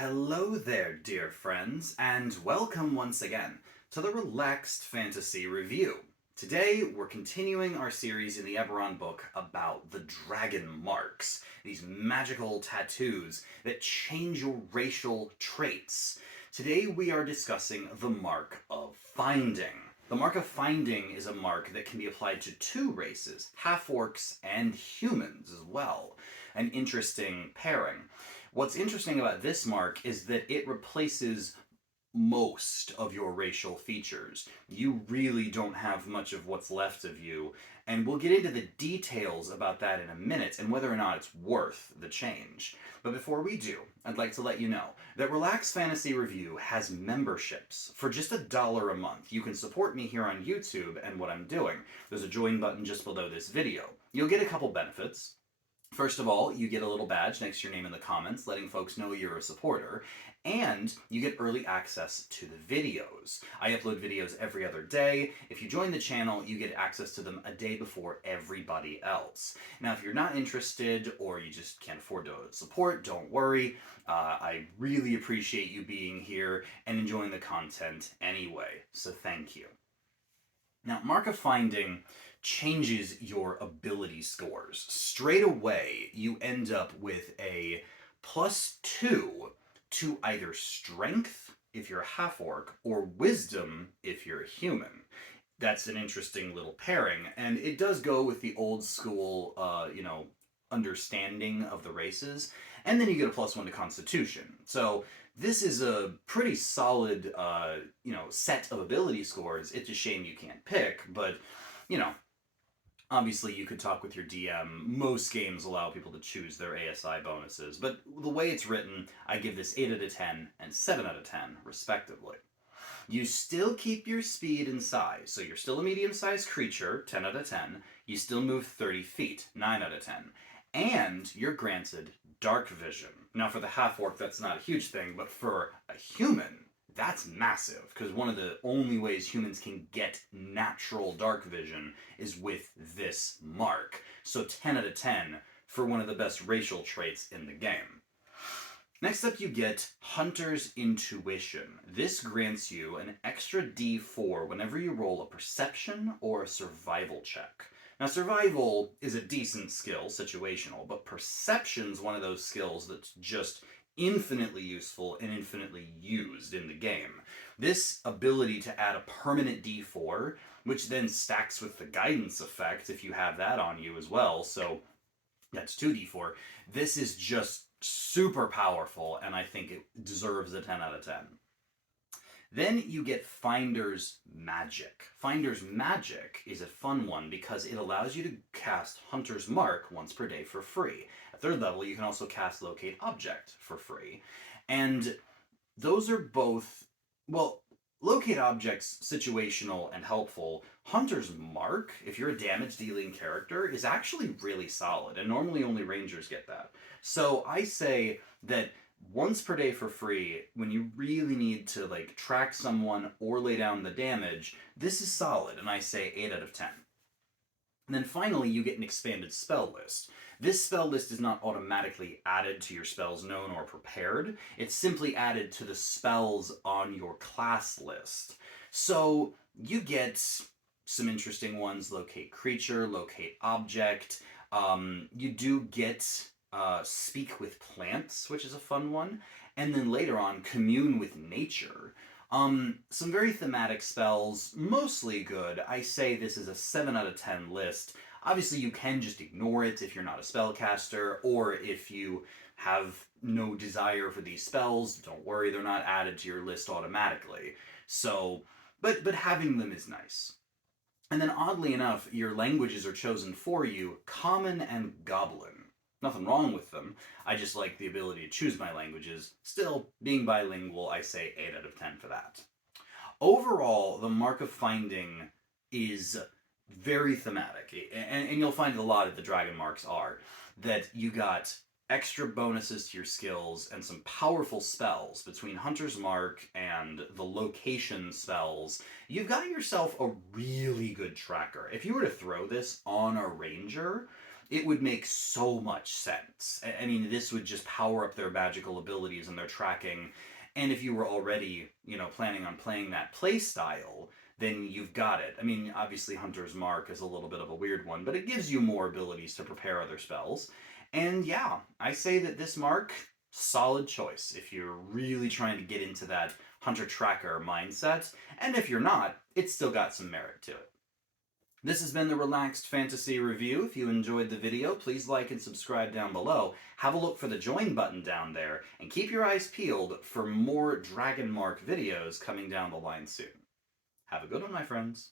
Hello there, dear friends, and welcome once again to the Relaxed Fantasy Review. Today, we're continuing our series in the Eberron book about the Dragonmarks, these magical tattoos that change your racial traits. Today, we are discussing the Mark of Finding. The Mark of Finding is a mark that can be applied to two races, half-orcs and humans as well. An interesting pairing. What's interesting about this mark is that it replaces most of your racial features. You really don't have much of what's left of you, and we'll get into the details about that in a minute and whether or not it's worth the change. But before we do, I'd like to let you know that Relax Fantasy Review has memberships. For just $1 a month, you can support me here on YouTube and what I'm doing. There's a join button just below this video. You'll get a couple benefits. First of all, you get a little badge next to your name in the comments, letting folks know you're a supporter, and you get early access to the videos. I upload videos every other day. If you join the channel, you get access to them a day before everybody else. Now, if you're not interested or you just can't afford to support, don't worry. I really appreciate you being here and enjoying the content anyway, so thank you. Now, Mark of Finding changes your ability scores. Straight away, you end up with a +2 to either strength if you're a half-orc or wisdom if you're a human. That's an interesting little pairing, and it does go with the old school, understanding of the races, and then you get a +1 to constitution. So this is a pretty solid, set of ability scores. It's a shame you can't pick, but, obviously you could talk with your DM. Most games allow people to choose their ASI bonuses, but the way it's written, I give this 8 out of 10 and 7 out of 10, respectively. You still keep your speed and size, so you're still a medium-sized creature, 10 out of 10. You still move 30 feet, 9 out of 10. And you're granted dark vision. Now, for the half-orc, that's not a huge thing, but for a human, that's massive, because one of the only ways humans can get natural dark vision is with this mark. So 10 out of 10 for one of the best racial traits in the game. Next up, you get Hunter's Intuition. This grants you an extra D4 whenever you roll a perception or a survival check. Now, survival is a decent skill, situational, but perception's one of those skills that's just infinitely useful and infinitely used in the game. This ability to add a permanent D4, which then stacks with the guidance effect if you have that on you as well, so that's 2d4. This is just super powerful, and I think it deserves a 10 out of 10. Then you get Finder's Magic. Finder's Magic is a fun one because it allows you to cast Hunter's Mark once per day for free. At 3rd level, you can also cast Locate Object for free. And those are both, well, Locate Object's situational and helpful. Hunter's Mark, if you're a damage-dealing character, is actually really solid, and normally only Rangers get that. So I say that once per day for free, when you really need to track someone or lay down the damage, this is solid, and I say 8 out of 10. And then finally, you get an expanded spell list. This spell list is not automatically added to your spells known or prepared. It's simply added to the spells on your class list. So you get some interesting ones: Locate Creature, Locate Object. You do get Speak with Plants, which is a fun one. And then later on, Commune with Nature. Some very thematic spells, mostly good. I say this is a 7 out of 10 list. Obviously, you can just ignore it if you're not a spellcaster, or if you have no desire for these spells. Don't worry, they're not added to your list automatically. So, but having them is nice. And then oddly enough, your languages are chosen for you: Common and Goblin. Nothing wrong with them. I just like the ability to choose my languages. Still, being bilingual, I say 8 out of 10 for that. Overall, the Mark of Finding is very thematic, and you'll find a lot of the Dragonmarks are, that you got extra bonuses to your skills and some powerful spells between Hunter's Mark and the location spells. You've got yourself a really good tracker. If you were to throw this on a ranger, It would make so much sense. I mean, this would just power up their magical abilities and their tracking. And if you were already, planning on playing that play style, then you've got it. I mean, obviously, Hunter's Mark is a little bit of a weird one, but it gives you more abilities to prepare other spells. And yeah, I say that this mark, solid choice if you're really trying to get into that Hunter Tracker mindset. And if you're not, it's still got some merit to it. This has been the Relaxed Fantasy Review. If you enjoyed the video, please like and subscribe down below. Have a look for the join button down there, and keep your eyes peeled for more Dragonmark videos coming down the line soon. Have a good one, my friends.